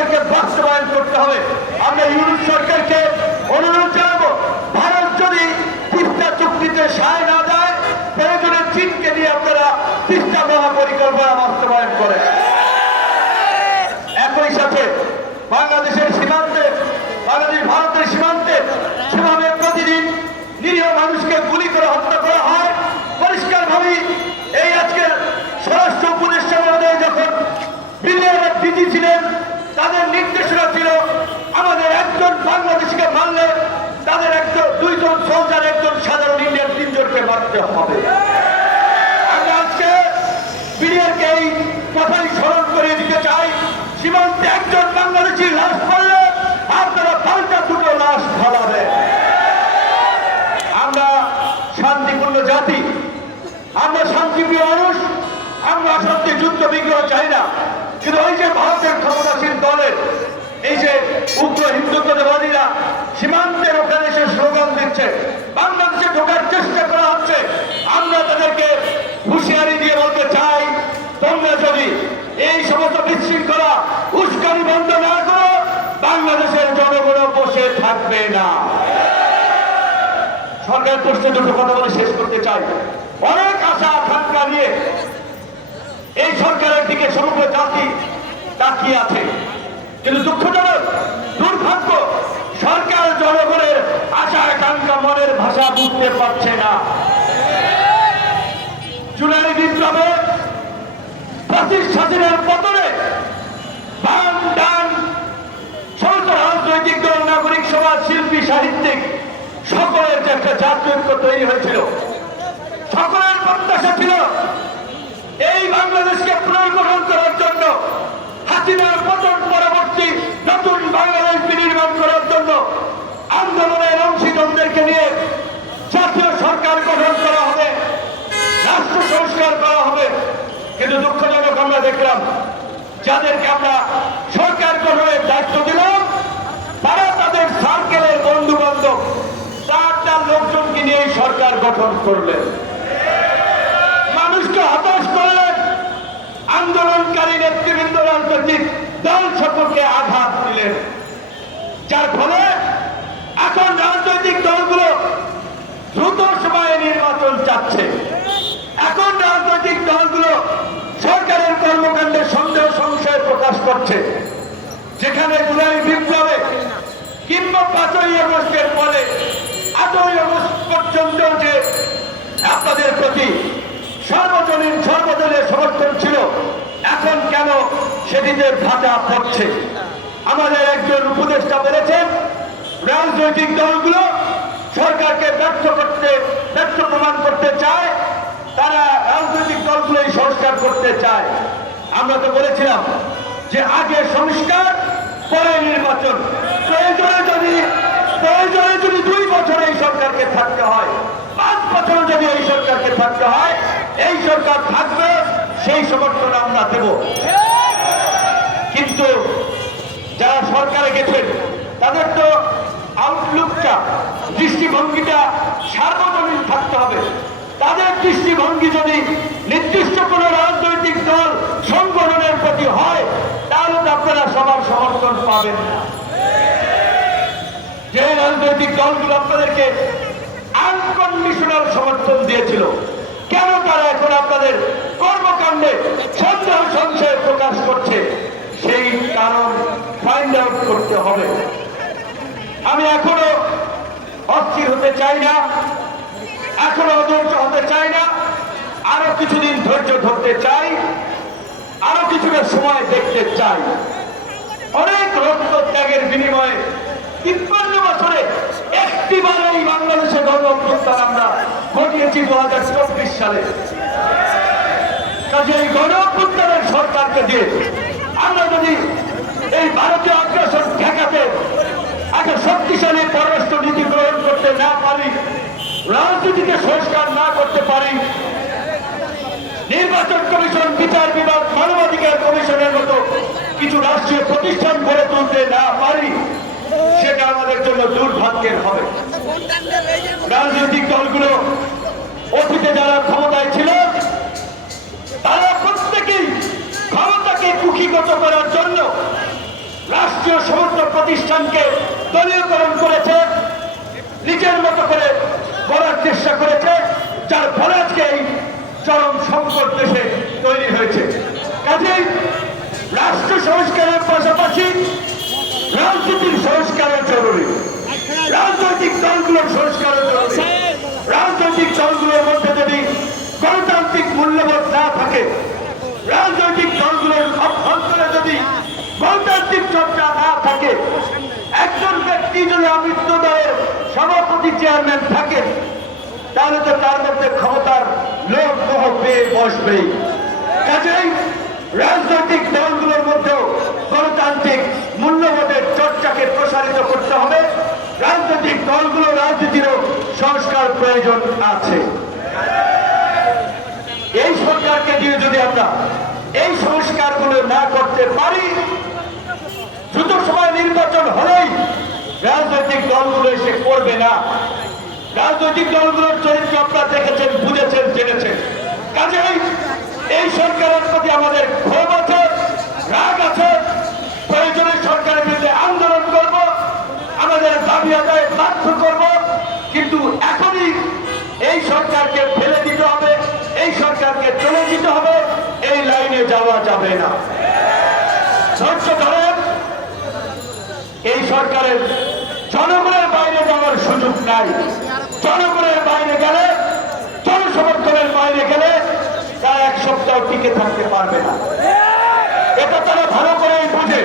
আমাদেরকে বাস্তবায়ন করতে হবে। আমরা ইউরোপ সরকারকে অনুরোধ জানাবো, ভারত যদি তিস্তা চুক্তিতে সায় না দেয়, প্রয়োজনে চীনকে নিয়ে আপনারা তিস্তা মহাপরিকল্পনা বাস্তবায়ন করেন। একই সাথে বাংলাদেশের সীমান্তে, বাংলাদেশ ভারতের সীমান্তে সেভাবে প্রতিদিন নিরীহ মানুষকে গুলি করে হত্যা করা হয়। পরিষ্কারভাবেই এই আজকের স্বরাষ্ট্র উপদেষ্টা মহোদয় যখন বিলিয়নের ডিজি ছিলেন, তাদের নির্দেশনা ছিল আমাদের একজন বাংলাদেশিকে মারলে তাদের দুইজন সোলজার, একজন সাধারণ ইন্ডিয়ান, তিনজনকে মারতে হবে। আমরা আজকে বিলিয়নকে এই কথাই স্মরণ করে দিতে চাই, সীমান্তে একজন বাংলাদেশি লাশ পড়লে আপনারা পাল্টা দুটো লাশ ফলাবে। আমরা শান্তিপূর্ণ জাতি, আমরা শান্তিপ্রিয় মানুষ, আমরা সত্যি যুদ্ধ বিগ্রহ চাই না। কিন্তু ওই যে ভারতের ক্ষমতাসীন দলের এই যে উগ্র হিন্দুত্ববাদীরা সীমান্তের ওখানে এসে স্লোগান দিচ্ছে, বাংলাদেশে ঢোকার চেষ্টা করা হচ্ছে, আমরা তাদেরকে হুঁশিয়ারি দিয়ে বলতে চাই, তোমরা যদি এই সমস্ত বিশৃঙ্খলা উস্কানি বন্ধ না করো, বাংলাদেশের জনগণ বসে থাকবে না। সরকার প্রশ্নে দুটো কথা বলে শেষ করতে চাই। অনেক আশা আকাঙ্ক্ষা নিয়ে এই সরকারের দিকে সমগ্র জাতি তাকিয়ে আছে, কিন্তু দুঃখজনক, দুর্ভাগ্য, সরকার জনগণের আশা আকাঙ্ক্ষা, মনের ভাষা বুঝতে পারছে না। জুলাই বিপ্লবে, ফ্যাসিস্ট শাসনের পতনে বাম ডান সমস্ত রাজনৈতিক দল, নাগরিক সমাজ, শিল্পী, সাহিত্যিক সকলের যে একটা জাতীয় ঐক্য তৈরি হয়েছিল, সকলের প্রত্যাশা ছিল এই বাংলাদেশকে পুনর্গঠন করার জন্য, হাসিনার পতন পরবর্তী নতুন বাংলাদেশ বিনির্মাণ করার জন্য আন্দোলনের অংশীদারদেরকে নিয়ে জাতীয় সরকার গঠন করা হবে, রাষ্ট্র সংস্কার করা হবে। কিন্তু দুঃখজনক, আমরা দেখলাম যাদেরকে আমরা সরকার গঠনের দায়িত্ব দিলাম, তারা তাদের সার্কেলের বন্ধু বান্ধব, চার লোকজনকে নিয়ে সরকার গঠন করলেন, মানুষকে হতাশ করলেন, আন্দোলনকারী নেতৃবৃন্দ, রাজনৈতিক দল সকলকে আঘাত দিলেন, যার ফলে এখন রাজনৈতিক দলগুলো দ্রুত সময়ে নির্বাচন চাচ্ছে। এখন রাজনৈতিক দলগুলো সরকারের কর্মকাণ্ডে সন্দেহ সংশয় প্রকাশ করছে। যেখানে জুলাই বিপ্লবে কিংবা 5ই আগস্টের পরে 8ই আগস্ট পর্যন্ত যে আপনাদের প্রতি সর্বজনীন সমর্থন ছিল, এখন কেন সেদিকে ভাটা পড়ছে? আমাদের একজন উপদেষ্টা বলেছেন, রাজনৈতিক দলগুলো সরকারকে ব্যর্থ প্রমাণ করতে চায়, তারা রাজনৈতিক দলগুলোই সংস্কার করতে চায়। আমরা তো বলেছিলাম যে আগে সংস্কার, পরে নির্বাচন। প্রয়োজনে যদি 2 বছর এই সরকারকে থাকতে হয়, 5 বছর যদি এই সরকারকে থাকতে হয়, এই সরকার থাকবে, সেই সমর্থন আমরা দেব। কিন্তু যারা সরকারে গেছেন তাদের তো আউটলুকটা, দৃষ্টিভঙ্গিটা সার্বজনীন থাকতে হবে। তাদের দৃষ্টিভঙ্গি যদি নির্দিষ্ট কোন রাজনৈতিক দল সংগঠনের প্রতি হয়, তাহলে তো আপনারা সবার সমর্থন পাবেন না। যে রাজনৈতিক দলগুলো আপনাদেরকে আনকন্ডিশনাল সমর্থন দিয়েছিল, কেন তারা এখন আপনাদের কর্মকাণ্ডে সন্দেহ সংশয় প্রকাশ করছে, সেই কারণ ফাইন্ড আউট করতে হবে। আমি এখনো অস্থির হতে চাই না, এখনো অধৈর্য হতে চাই না, আরো কিছুদিন ধৈর্য ধরতে চাই, আরো কিছুটা সময় দেখতে চাই। অনেক রক্ত ত্যাগের বিনিময়ে 53 বছরে একটিবার এই বাংলাদেশে গণ অভ্যুত্থান আমরা ঘটিয়েছি 2024 সালে। কাজে এই গণ অভ্যুত্থানের সরকারকে দিয়ে আমরা যদি এই ভারতীয় আগ্রাসন ঠেকাতে একটা শক্তিশালী পররাষ্ট্র নীতি গ্রহণ করতে না পারি, রাজনীতিতে সংস্কার না করতে পারি, নির্বাচন কমিশন, বিচার বিভাগ, মানবাধিকার কমিশনের মতো কিছু রাষ্ট্রীয় প্রতিষ্ঠান গড়ে তুলতে না পারি, সেটা আমাদের জন্য দুর্ভাগ্যের হবে। রাজনৈতিক দলগুলো অতীতে যারা ক্ষমতায় ছিল, তারা প্রত্যেকেই ক্ষমতাকে কুক্ষিগত করার জন্য রাষ্ট্রীয় সমস্ত প্রতিষ্ঠানকে দলীয়করণ করেছে, নিজের মতো করে করার চেষ্টা করেছে, যার ফলে আজকে এই চরম সংকট দেশে তৈরি হয়েছে। কাজেই রাষ্ট্র সংস্কারের পাশাপাশি রাজনীতির সংস্কারও জরুরি, রাজনৈতিক দলগুলোর সংস্কারও জরুরি। রাজনৈতিক দলগুলোর মধ্যে যদি গণতান্ত্রিক মূল্যবোধ না থাকে, রাজনৈতিক দলগুলোর অভ্যন্তরে যদি গণতান্ত্রিক চর্চা না থাকে, একজন ব্যক্তি যদি আমৃত্যু দলের সভাপতি চেয়ারম্যান থাকেন, তাহলে তো তার মধ্যে ক্ষমতার লোভ মোহ পেয়ে বসবেই। কাজেই রাজনৈতিক দলগুলোর মধ্যেও গণতান্ত্রিক মূল্যবোধের চর্চাকে প্রসারিত করতে হবে। রাজনৈতিক দলগুলো রাজনীতিরও সংস্কার প্রয়োজন আছে। এই সরকারকে দিয়ে যদি আমরা এই সংস্কারগুলো না করতে পারি, দ্রুত সময় নির্বাচন হলেই রাজনৈতিক দলগুলো এসে করবে না। রাজনৈতিক দলগুলোর চরিত্র আপনারা দেখেছেন, বুঝেছেন, জেনেছেন। কাজেই এই সরকারের প্রতি আমাদের ক্ষোভ আছে, রাগ আছে। প্রয়োজনে সরকারের বিরুদ্ধে আন্দোলন করব, আমাদের দাবি আদায় বাধ্য করব, কিন্তু এখনই এই সরকারকে ফেলে দিতে হবে, এই সরকারকে চলে দিতে হবে, এই লাইনে যাওয়া যাবে না। ধৈর্য ধরেন, এই সরকারের জনগণের বাইরে যাওয়ার সুযোগ নাই। জনগণের বাইরে গেলে, জনসমর্থনের বাইরে গেলে তারা এক সপ্তাহ টিকে থাকতে পারবে না। এটা তারা ভালো করেই বুঝে।